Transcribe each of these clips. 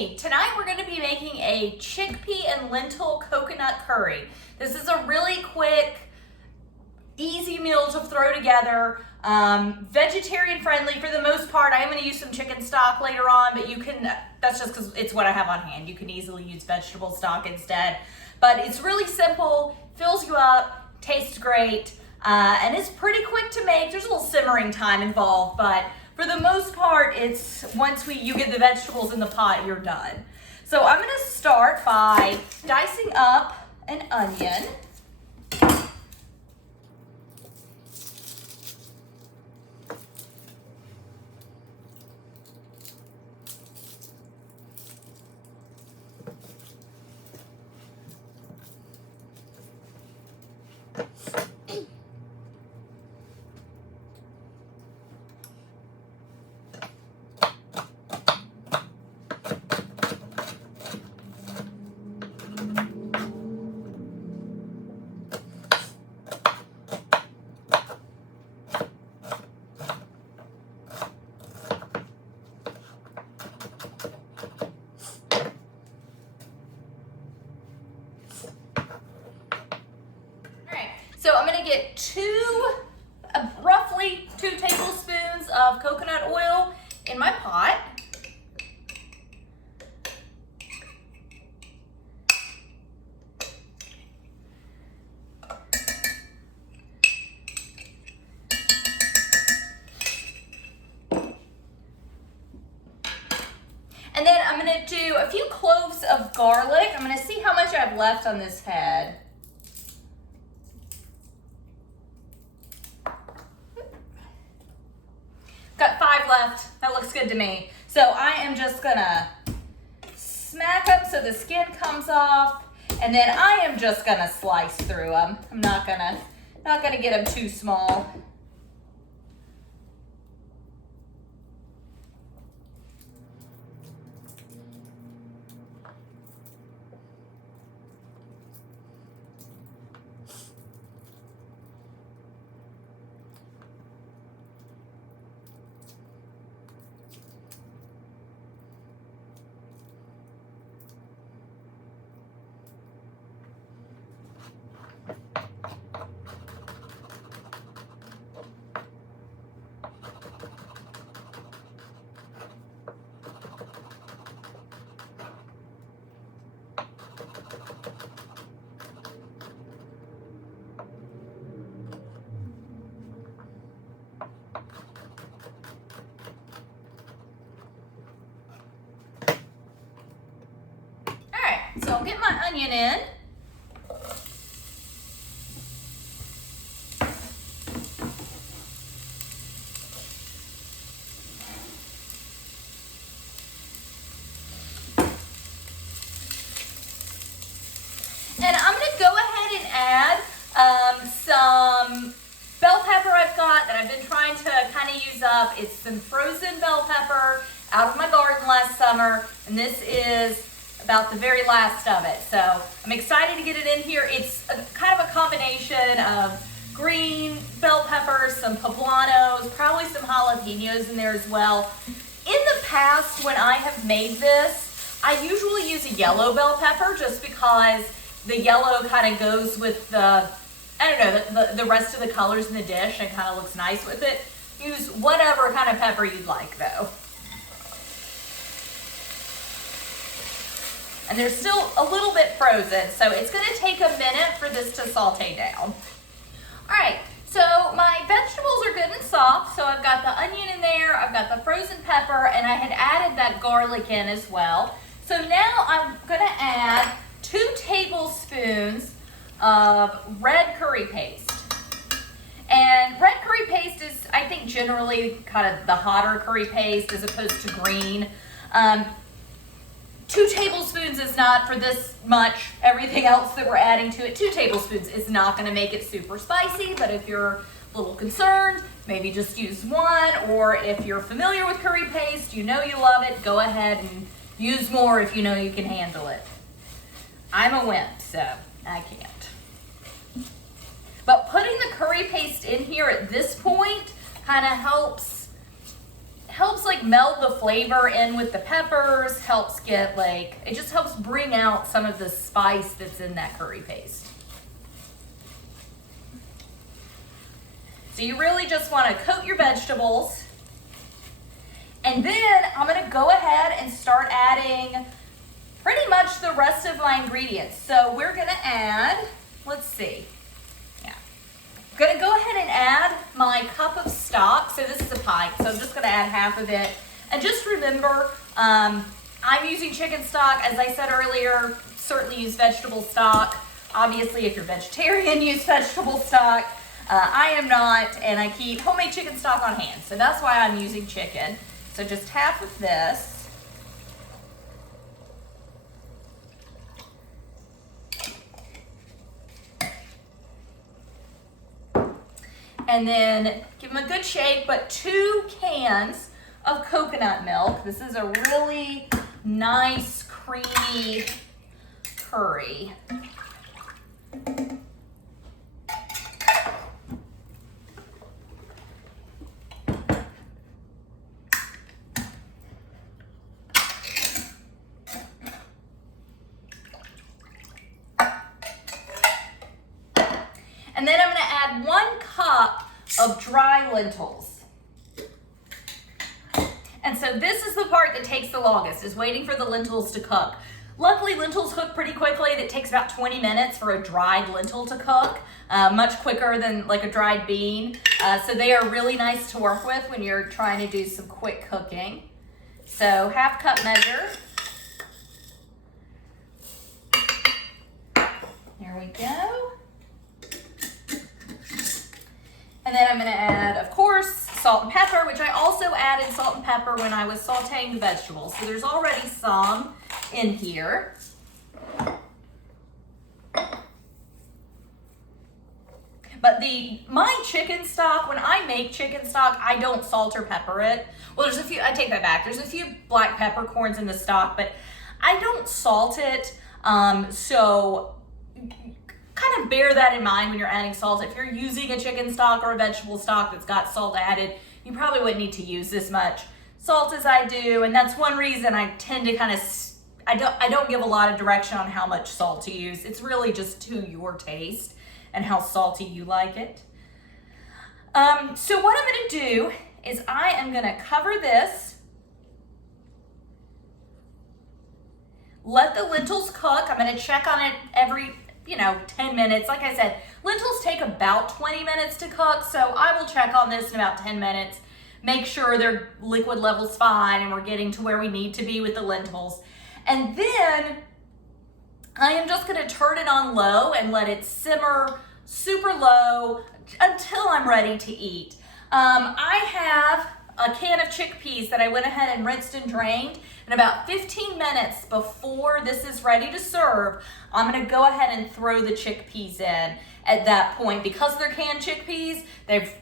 Hey, tonight we're going to be making a chickpea and lentil coconut curry. This is a really quick, easy meal to throw together. Vegetarian friendly for the most part. I am going to use some chicken stock later on, but you can, that's just because it's what I have on hand. You can easily use vegetable stock instead. But it's really simple, fills you up, tastes great, and it's pretty quick to make. There's a little simmering time involved, but for the most part, it's once you get the vegetables in the pot, you're done. So I'm gonna start by dicing up an onion. So I'm gonna get roughly 2 tablespoons of coconut oil in my pot. And then I'm gonna do a few cloves of garlic. I'm gonna see how much I have left on this head. Got 5 left. That looks good to me. So I am just gonna smack them so the skin comes off, and then I am just gonna slice through them. I'm not gonna get them too small. So I'll get my onion in. And I'm going to go ahead and add some bell pepper I've got that I've been trying to kind of use up. It's some frozen bell pepper out of my garden last summer, and this is about the very last of it. So I'm excited to get it in here. It's kind of a combination of green bell peppers, some poblanos, probably some jalapenos in there as well. In the past, when I have made this, I usually use a yellow bell pepper just because the yellow kind of goes with the, I don't know, the rest of the colors in the dish and kind of looks nice with it. Use whatever kind of pepper you'd like though. And they're still a little bit frozen, so it's gonna take a minute for this to saute down. All right, so my vegetables are good and soft, so I've got the onion in there, I've got the frozen pepper, and I had added that garlic in as well. So now I'm gonna add 2 tablespoons of red curry paste. And red curry paste is, I think, generally kind of the hotter curry paste as opposed to green. 2 tablespoons is not for this much. Everything else that we're adding to it, 2 tablespoons is not gonna make it super spicy, but if you're a little concerned, maybe just use 1, or if you're familiar with curry paste, you know you love it, go ahead and use more if you know you can handle it. I'm a wimp, so I can't. But putting the curry paste in here at this point kind of helps helps like meld the flavor in with the peppers, helps get like, it just helps bring out some of the spice that's in that curry paste. So you really just want to coat your vegetables. And then I'm going to go ahead and start adding pretty much the rest of my ingredients. So we're going to add, let's see. Yeah. I'm going to go ahead and add my cup of stock. So this is a pint, so I'm just going to add half of it. And just remember, I'm using chicken stock. As I said earlier, certainly use vegetable stock. Obviously, if you're vegetarian, use vegetable stock. I am not, and I keep homemade chicken stock on hand. So that's why I'm using chicken. So just half of this. And then give them a good shake, but 2 cans of coconut milk. This is a really nice, creamy curry. And then I'm going to add 1 cup of dry lentils. And so this is the part that takes the longest, is waiting for the lentils to cook. Luckily, lentils cook pretty quickly. It takes about 20 minutes for a dried lentil to cook, much quicker than like a dried bean. So they are really nice to work with when you're trying to do some quick cooking. So half cup measure. There we go. And then I'm going to add, of course, salt and pepper, which I also added salt and pepper when I was sauteing the vegetables. So there's already some in here. But my chicken stock, when I make chicken stock, I don't salt or pepper it. Well, there's a few, I take that back. There's a few black peppercorns in the stock, but I don't salt it. So kind of bear that in mind when you're adding salt. If you're using a chicken stock or a vegetable stock that's got salt added, you probably wouldn't need to use this much salt as I do. And that's one reason I tend to kind of, I don't give a lot of direction on how much salt to use. It's really just to your taste and how salty you like it. So what I'm going to do is I am going to cover this, let the lentils cook. I'm going to check on it every 10 minutes. Like I said, lentils take about 20 minutes to cook, so I will check on this in about 10 minutes, make sure their liquid level's fine and we're getting to where we need to be with the lentils. And then I am just gonna turn it on low and let it simmer super low until I'm ready to eat. I have a can of chickpeas that I went ahead and rinsed and drained. And about 15 minutes before this is ready to serve, I'm gonna go ahead and throw the chickpeas in at that point. Because they're canned chickpeas,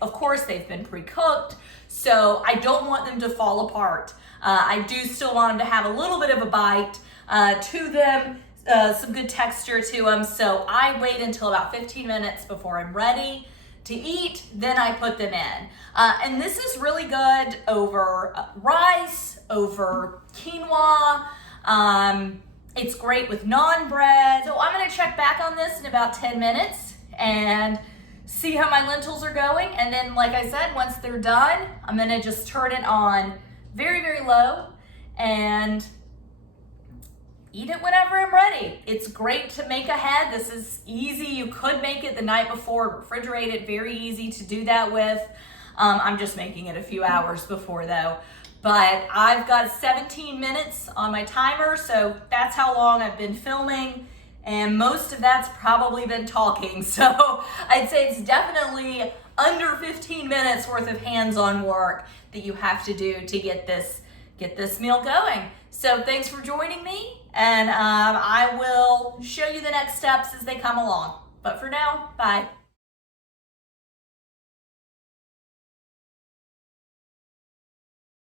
of course they've been pre-cooked, so I don't want them to fall apart. I do still want them to have a little bit of a bite to them, some good texture to them. So I wait until about 15 minutes before I'm ready to eat, then I put them in. And this is really good over rice, over quinoa. It's great with naan bread. So I'm gonna check back on this in about 10 minutes and see how my lentils are going. And then, like I said, once they're done, I'm gonna just turn it on very, very low and eat it whenever I'm ready. It's great to make ahead. This is easy. You could make it the night before, refrigerate it, very easy to do that with. I'm just making it a few hours before though. But I've got 17 minutes on my timer, so that's how long I've been filming. And most of that's probably been talking. So I'd say it's definitely under 15 minutes worth of hands-on work that you have to do to get this meal going. So thanks for joining me, and I will show you the next steps as they come along. But for now, bye.